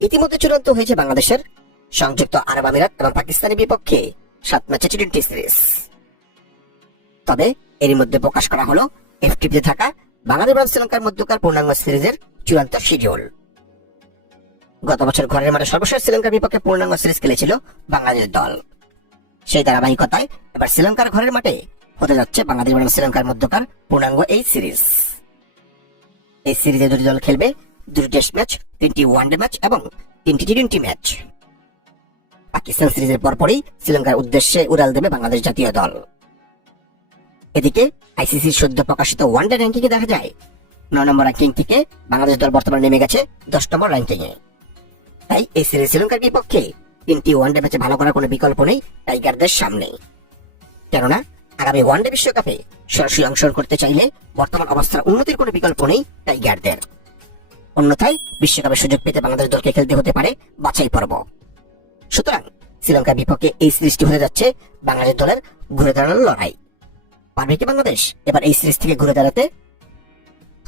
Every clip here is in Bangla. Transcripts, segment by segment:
ইতিমধ্যে চূড়ান্ত হয়েছে বাংলাদেশের সংযুক্ত আরব আমিরাত এবং পাকিস্তানের বিপক্ষে 7 ম্যাচের টি-20 সিরিজ। তবে এরই মধ্যে প্রকাশ করা হলো এফটিপিতে থাকা বাংলাদেশ বনাম শ্রীলঙ্কার মধ্যকার পূর্ণাঙ্গ সিরিজের চূড়ান্ত শিডিউল। গত বছর ঘরের মাঠে সর্বশেষ শ্রীলঙ্কার বিপক্ষে পূর্ণাঙ্গ সিরিজ খেলেছিল বাংলাদেশ দল। সেই ধারাবাহিকতায় এবার শ্রীলঙ্কার ঘরের মাঠে হতে যাচ্ছে বাংলাদেশ বনাম শ্রীলঙ্কার মধ্যকার পূর্ণাঙ্গ এই সিরিজ। এই সিরিজে দুটি দল খেলবে 2টি টেস্ট ম্যাচ, 3টি ওয়ানডে ম্যাচ এবং 3টি টি-20 ম্যাচ। পাকিস্তান সিরিজের পরপরই শ্রীলঙ্কার উদ্দেশ্যে উড়াল দেবে বাংলাদেশ জাতীয় দল। এদিকে আইসিসির সদ্য প্রকাশিত ওয়ানডে র্যাঙ্কিং এ দেখা যায় 9 নম্বর র্যাঙ্কিং থেকে বাংলাদেশ দল বর্তমানে নেমে গেছে 10 নম্বর র্যাঙ্কিং এ। তাই এই সিরিজ শ্রীলঙ্কার বিপক্ষে 3টি ওয়ানডে ম্যাচে ভালো করার কোনো বিকল্প নেই টাইগারদের সামনে। কেননা আগামী ওয়ানডে বিশ্বকাপে সরাসরি অংশগ্রহণ করতে চাইলে বর্তমান অবস্থার উন্নতির কোনো বিকল্প নেই টাইগারদের। অন্যথায় বিশ্বকাপে সুযোগ পেতে বাংলাদেশ দলকে খেলতে হতে পারে বাছাই পর্ব। সুতরাং শ্রীলঙ্কার বিপক্ষে এই সিরিজটি হতে যাচ্ছে বাংলাদেশ দলের ঘুরে দাঁড়ানোর লড়াই। পারবে কি বাংলাদেশ এবার এই সিরিজ থেকে ঘুরে দাঁড়াতে?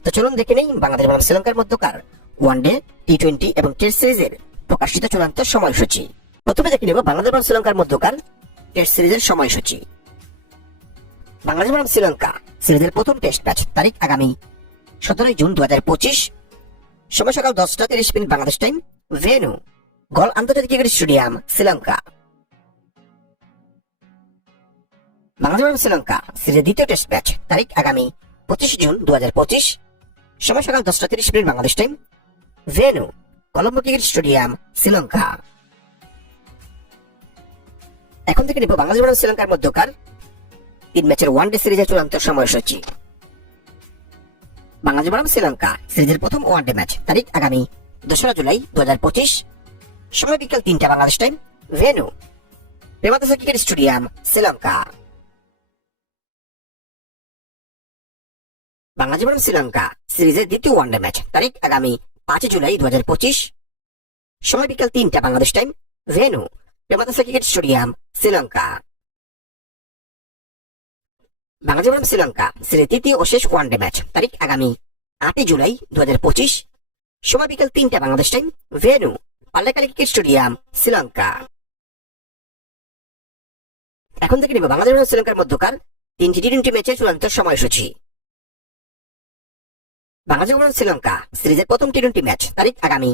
তো চলুন দেখে নেই বাংলাদেশ বনাম শ্রীলঙ্কার মধ্যকার ওয়ানডে, টি-20 এবং টেস্ট সিরিজের প্রকাশিত চূড়ান্ত সময়সূচি। প্রথমে দেখে নেব বাংলাদেশ বনাম শ্রীলঙ্কার মধ্যকার টেস্ট সিরিজের সময়সূচি। বাংলাদেশ বনাম শ্রীলঙ্কা সিরিজের প্রথম টেস্ট ম্যাচ তারিখ আগামী 17 জুন 2025, সময় সকাল 10:30 বাংলাদেশ টাইম, ভেন্যু গল আন্তর্জাতিক ক্রিকেট স্টেডিয়াম, শ্রীলঙ্কা। বাংলাদেশ বনাম শ্রীলঙ্কা সিরিজের দ্বিতীয় টেস্ট ম্যাচ তারিখ আগামী 25 জুন 2025, সময় সকাল 10:30 Bangladesh time, venue Colombo cricket stadium, Sri Lanka. এখন থেকে নেব বাংলাদেশ বনাম শ্রীলঙ্কার মধ্যকার 3 ম্যাচের ওয়ানডে সিরিজের চূড়ান্ত সময়সূচি। বাংলাদেশ বনাম শ্রীলঙ্কা সিরিজের প্রথম ওয়ানডে ম্যাচ তারিখ আগামী 2 জুলাই 2025, সময় বিকাল 3টা Bangladesh time, venue Premadasa cricket stadium, Sri Lanka. Bangladesh বনাম শ্রীলঙ্কা সিরিজের দ্বিতীয় ওয়ানডে ম্যাচ তারিখ আগামী 5 জুলাই 2025, সময় বিকাল 3টা Bangladesh time, venue Premadasa cricket stadium, Sri Lanka. Bangladesh বনাম শ্রীলঙ্কা সিরিজের তৃতীয় ও শেষ ওয়ানডে ম্যাচ তারিখ আগামী 8 জুলাই 2025, সময় বিকাল 3টা Bangladesh time, venue Pallekele cricket stadium, Sri Lanka. এখন থেকে নেব বাংলাদেশ বনাম শ্রীলঙ্কার মধ্যকার 3টি টি-20 ম্যাচের চূড়ান্ত সময়সূচি। বাংলাদেশ বনাম শ্রীলঙ্কা সিরিজের প্রথম টি-20 ম্যাচ তারিখ আগামী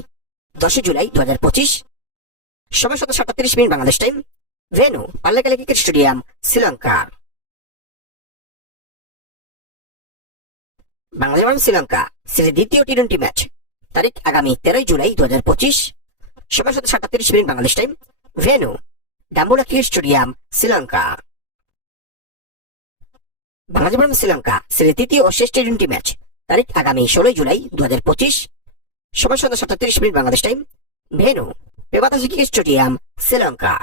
10 জুলাই 2025, সময় 7:37 Bangladesh time, venue Pallekele cricket stadium, Sri Lanka. Bangladesh বনাম শ্রীলঙ্কা সিরিজের দ্বিতীয় টি-20 ম্যাচ তারিখ আগামী 13 জুলাই 2025, সময় 7:37 Bangladesh time, venue Dambulla cricket stadium, Sri Lanka. Bangladesh বনাম শ্রীলঙ্কা সিরিজের তৃতীয় ও শেষ টি-20 ম্যাচ তারিখ আগামী 16 জুলাই 2025, সময় 7:37 Bangladesh time, venue Premadasa cricket stadium, Sri Lanka.